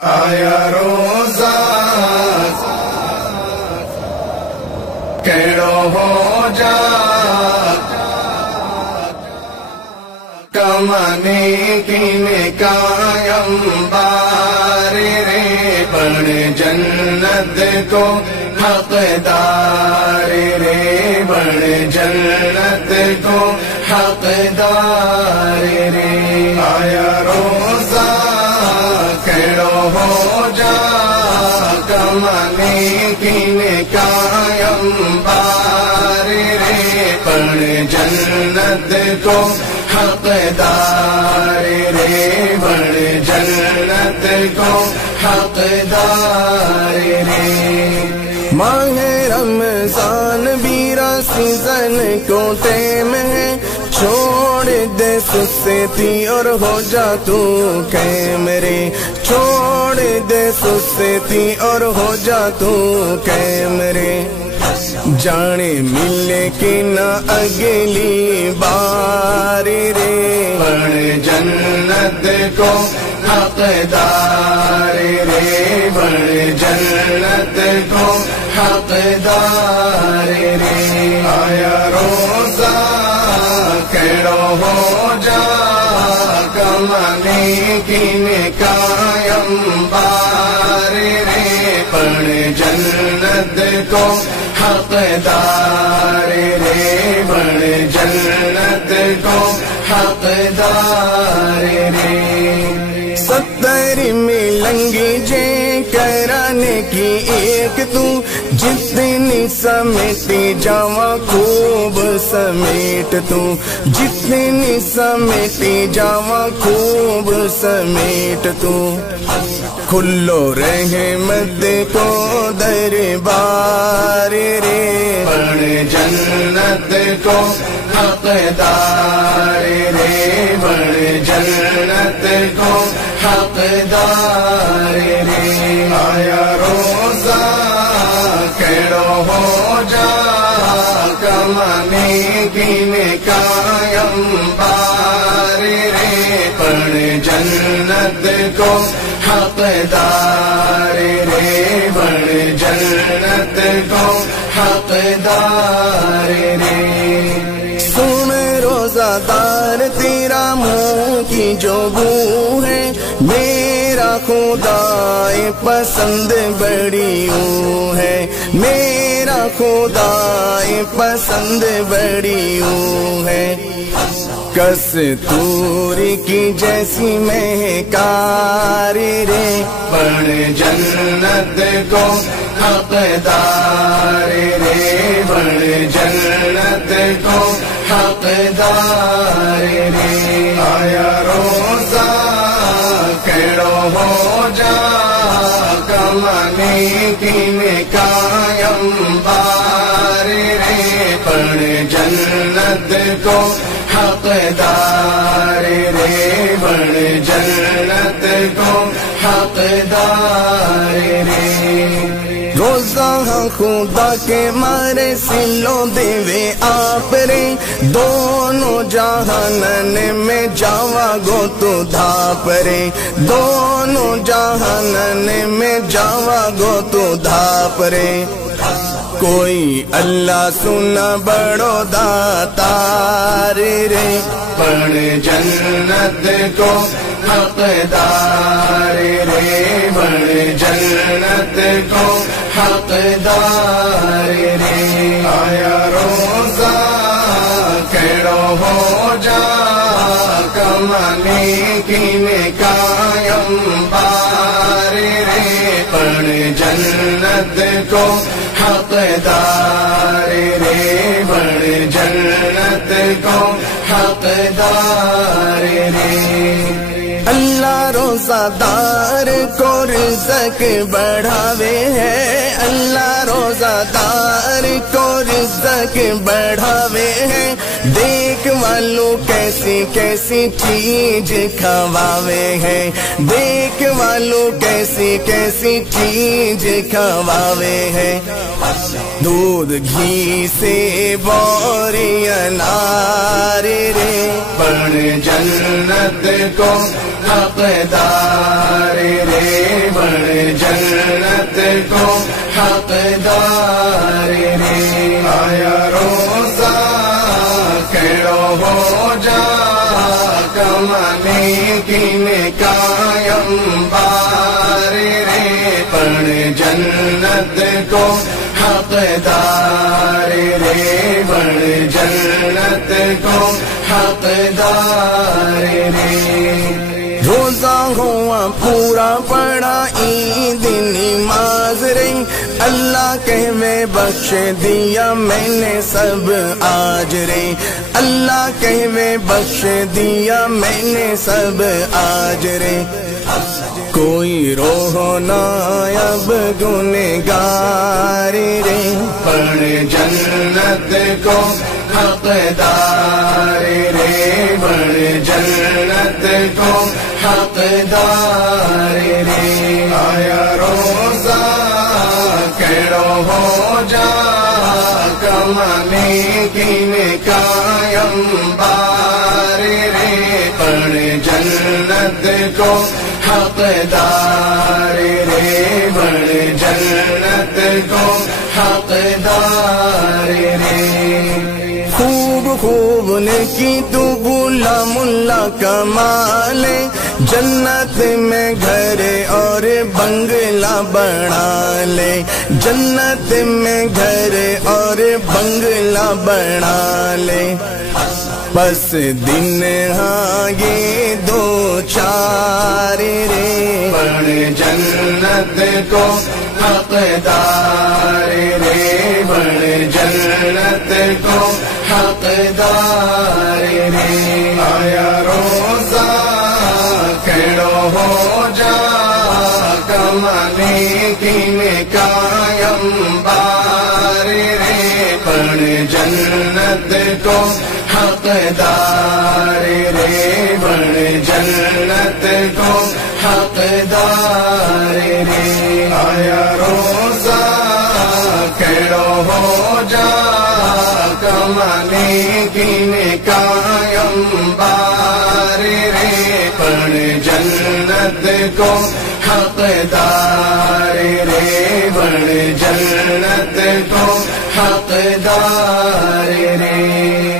آیا روزہ کیڑو ہو جا کمانے کی قائم بار رے بن جنت کو حقدار رے بن جنت کو حقدار رے آیا روزہ کیڑو ہو جا کمانے کی قائم بار رے بن جنت کو حقدار رے بن جنت کو حقدار رے ماہ رمضان بیرا سیزن کو ٹیم ہے چھوڑ دے سستی اور ہو جا تو قائم رے چھوڑ دے سستی اور ہو جا تو قائم رے جانے ملے کہ نہ اگلی بار رے بن جنت کو حقدار رے بن جنت کو حقدار رے آیا روزہ کیڑو ہو جا کمانے کی قائم بار رے بن جنت کو حقدار رے بن جنت کو حقدار رے 70 میں لنگی جے کرانے کی ایک تو جتنی سمیٹی جاواں خوب سمیٹ تو جتنی سمیٹی جاواں خوب سمیٹ تو کھلو رحمت کو دربار رے بن جنت کو حقدار رے بن جنت کو حقدار رے آیا روزہ کیڑو ہو جا کمانے کی قائم بار رے بن جنت کو حقدار رے بن جنت کو حقدار رے سن روزہ دار تیرا منہ کی جو بو ہے میرا خدا پسند بڑی او ہے میرا خدا پسند بڑی او ہے کستوری کی جیسی مہکار رے بن جنت کو حقدار رے بن جنت کو حقدار رے آیا روزہ کیڑو ہو جا کمانے کی قائم بار رے بن جنت کو حقدار رے بن جنت کو حقدار رے روزہ خدا کے مارے سلو دیوے آپ رے دونوں جہانن میں جاوا گو تو دھاپ رے دونوں جہانن میں جاوا گو تو دھاپ رے کوئی اللہ سنا بڑو داتار رے بن جنت کو حقدار رے بن جنت کو حقدار رے آیا روزہ کیڑو ہو جا کمانے کی قائم بار رے بن جنت کو حقدار رے بن جنت کو حقدار رے اللہ روزہ دار کو رزق بڑھاوے ہے اللہ روزہ دار کو رزق بڑھاوے ہے دیکھ والو کیسی کیسی چیز کھواوے ہے دیکھ والو کیسی کیسی چیز کھواوے ہے دودھ گھی سے بوری انار رے بن جنت کو حقدار رے بڑے جنت کو حقدار رے آیا روزہ کھڑو ہو جا کمانے کی قائم بار رے بڑے جنت کو حقدار رے بڑے جنت کو حقدار رے روزہ ہوا پورا پڑا عید نماز رے اللہ کہوے بخش دیا میں نے سب آج رے اللہ کہوے بخش دیا میں نے سب آج رے کوئی روح نہ اب گنہگار رے بڑے جنت کو حقدار رے بڑے جنت کو حقدار رے آیا روزہ کھڑو ہو جا کمانے کی قائم بار رے بڑے جنت کو حقدار رے بڑے جنت کو حقدار رے خوب خوب نے کی تو بولا ملا کمال جنت میں گھر اور بنگلہ بنا لے جنت میں گھر اور بنگلہ بنا لے بس دن ہاں یہ دو چار رے بڑے جنت کو حقدار رے بڑے جنت کو حقدار رے آیا روزہ کھڑو ہو جا کمانے کی قائم بار رے بڑے جنت کو حقدار رے بڑے جنت کو حقدار رے آیا روزہ کھڑو ہو جا کمانے کی قائم بار رے بڑے جنت کو حقدار رے بڑے جنت کو حقدار رے